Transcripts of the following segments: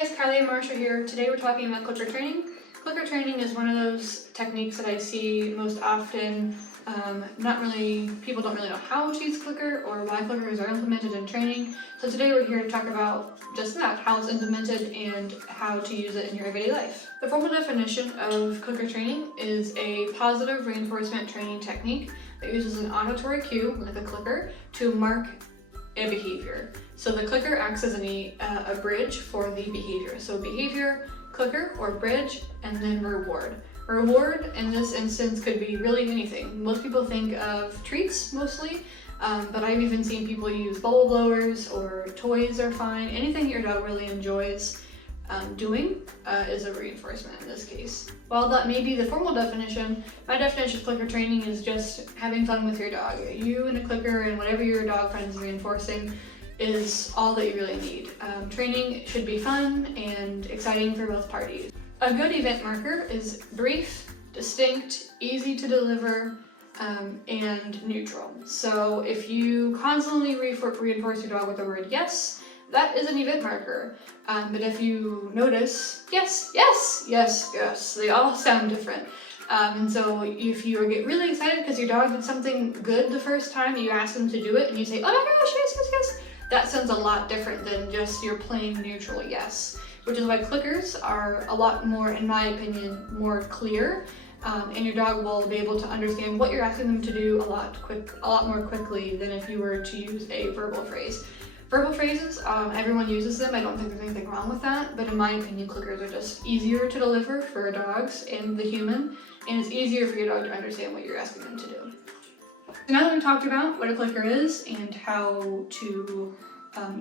Hey guys, Kylea Marshall here. Today we're talking about clicker training. Clicker training is one of those techniques that I see most often. People don't really know how to use clicker or why clickers are implemented in training. So today we're here to talk about just that, how it's implemented and how to use it in your everyday life. The formal definition of clicker training is a positive reinforcement training technique that uses an auditory cue, like a clicker, to mark a behavior. So the clicker acts as a bridge for the behavior. So behavior, clicker, or bridge, and then reward. Reward in this instance could be really anything. Most people think of treats mostly, but I've even seen people use bubble blowers or toys are fine. Anything your dog really enjoys doing is a reinforcement in this case. While that may be the formal definition, my definition of clicker training is just having fun with your dog. You and a clicker and whatever your dog finds reinforcing is all that you really need. Training should be fun and exciting for both parties. A good event marker is brief, distinct, easy to deliver, and neutral. So if you constantly reinforce your dog with the word yes, that is an event marker. But if you notice, yes, yes, yes, yes, they all sound different. And so if you get really excited because your dog did something good the first time, you ask them to do it and you say, oh my gosh, yes, yes, yes, that sounds a lot different than just your plain neutral yes. Which is why clickers are a lot more, in my opinion, more clear. And your dog will be able to understand what you're asking them to do a lot more quickly than if you were to use a verbal phrase. Verbal phrases, everyone uses them. I don't think there's anything wrong with that, but in my opinion, clickers are just easier to deliver for dogs and the human, and it's easier for your dog to understand what you're asking them to do. So now that we've talked about what a clicker is and how to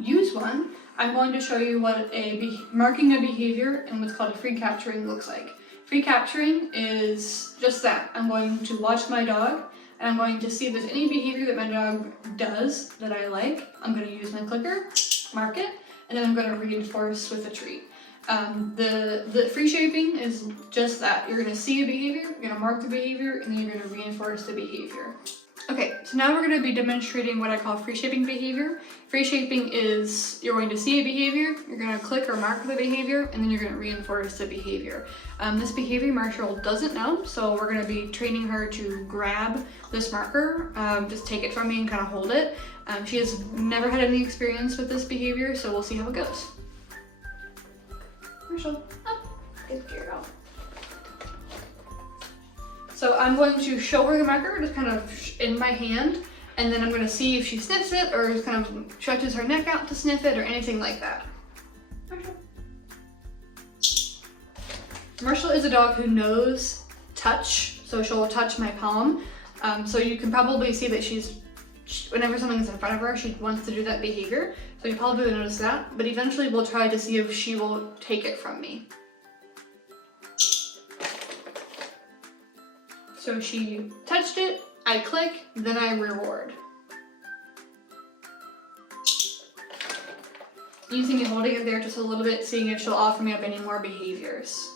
use one, I'm going to show you what marking a behavior and what's called a free capturing looks like. Free capturing is just that. I'm going to watch my dog and I'm going to see if there's any behavior that my dog does that I like. I'm going to use my clicker, mark it, and then I'm going to reinforce with a treat. The free shaping is just that. You're going to see a behavior, you're going to mark the behavior, and then you're going to reinforce the behavior. Okay, so now we're going to be demonstrating what I call free shaping behavior. Free shaping is you're going to see a behavior, you're going to click or mark the behavior, and then you're going to reinforce the behavior. This behavior Marshall doesn't know, so we're going to be training her to grab this marker, just take it from me and kind of hold it. She has never had any experience with this behavior, so we'll see how it goes. Marshall, up, good girl. So I'm going to show her the marker, just kind of in my hand, and then I'm going to see if she sniffs it or just kind of stretches her neck out to sniff it or anything like that. Marshall is a dog who knows touch, so she'll touch my palm. So you can probably see that whenever something's in front of her, she wants to do that behavior. So you probably notice that, but eventually we'll try to see if she will take it from me. So she touched it, I click, then I reward. Using and holding it there just a little bit, seeing if she'll offer me up any more behaviors.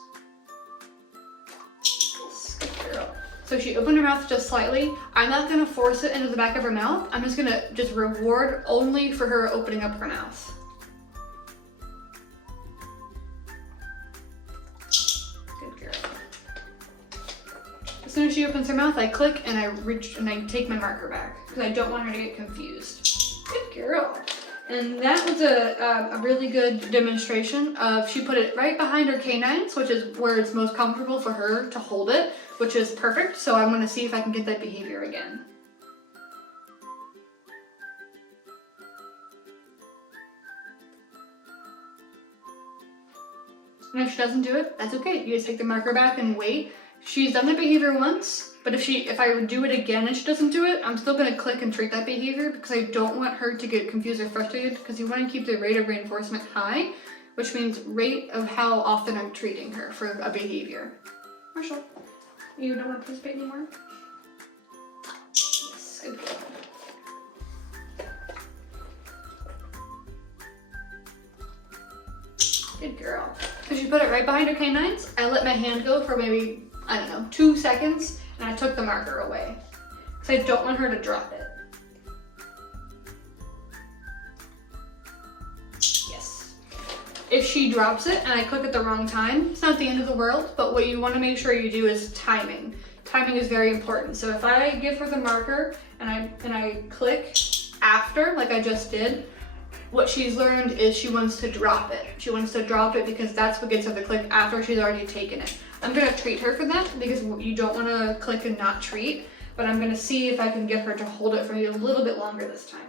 Yes, good girl. So she opened her mouth just slightly. I'm not gonna force it into the back of her mouth. I'm just gonna reward only for her opening up her mouth. Good girl. As soon as she opens her mouth, I click and I reach and I take my marker back because I don't want her to get confused. Good girl. And that was a really good demonstration of, she put it right behind her canines, which is where it's most comfortable for her to hold it, which is perfect. So I'm going to see if I can get that behavior again. And if she doesn't do it, that's okay. You just take the marker back and wait. She's done the behavior once, but if I would do it again and she doesn't do it, I'm still going to click and treat that behavior because I don't want her to get confused or frustrated, because you want to keep the rate of reinforcement high, which means rate of how often I'm treating her for a behavior. Marshall, you don't want to participate anymore? Yes, good girl. Good girl. So she put it right behind her canines. I let my hand go for maybe, 2 seconds, and I took the marker away. Because I don't want her to drop it. Yes. If she drops it and I click at the wrong time, it's not the end of the world, but what you want to make sure you do is timing. Timing is very important. So if I give her the marker and I click after, like I just did, what she's learned is she wants to drop it. She wants to drop it because that's what gets her to click after she's already taken it. I'm gonna treat her for that because you don't wanna click and not treat, but I'm gonna see if I can get her to hold it for me a little bit longer this time.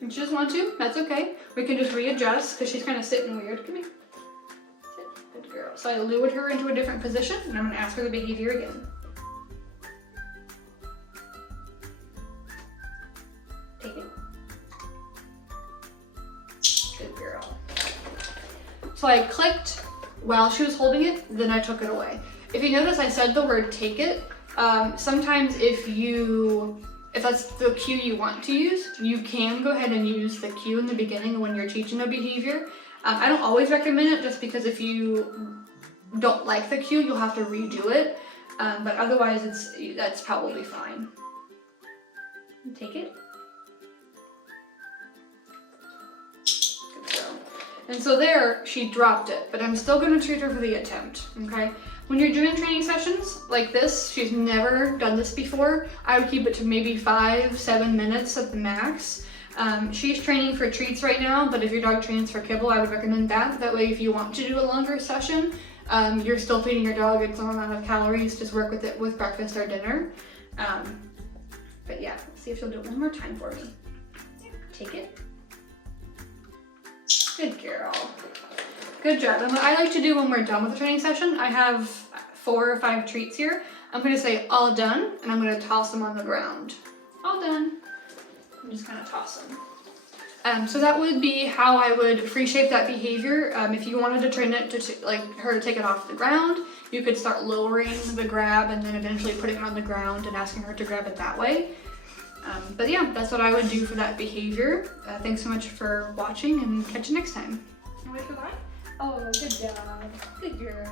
If she doesn't want to, that's okay. We can just readjust because she's kind of sitting weird. Come here. Sit. Good girl. So I lured her into a different position and I'm going to ask her the behavior again. Take it. Good girl. So I clicked while she was holding it, then I took it away. If you notice, I said the word take it. Sometimes if that's the cue you want to use, you can go ahead and use the cue in the beginning when you're teaching a behavior. I don't always recommend it just because if you don't like the cue, you'll have to redo it. But otherwise, that's probably fine. Take it. Good girl. And so there, she dropped it, but I'm still gonna treat her for the attempt, okay? When you're doing training sessions like this, she's never done this before, I would keep it to maybe 5-7 minutes at the max. She's training for treats right now, but if your dog trains for kibble, I would recommend that. That way, if you want to do a longer session, you're still feeding your dog its own amount of calories, just work with it with breakfast or dinner. But yeah, let's see if she'll do it one more time for me. Take it. Good girl. Good job. And what I like to do when we're done with the training session, I have 4 or 5 treats here. I'm going to say all done, and I'm going to toss them on the ground. All done. I'm just kind of toss them. So that would be how I would free shape that behavior. If you wanted to train it to like her to take it off the ground, you could start lowering the grab and then eventually putting it on the ground and asking her to grab it that way. But yeah, that's what I would do for that behavior. Thanks so much for watching and catch you next time. Wait for that? Oh, good job. Good girl.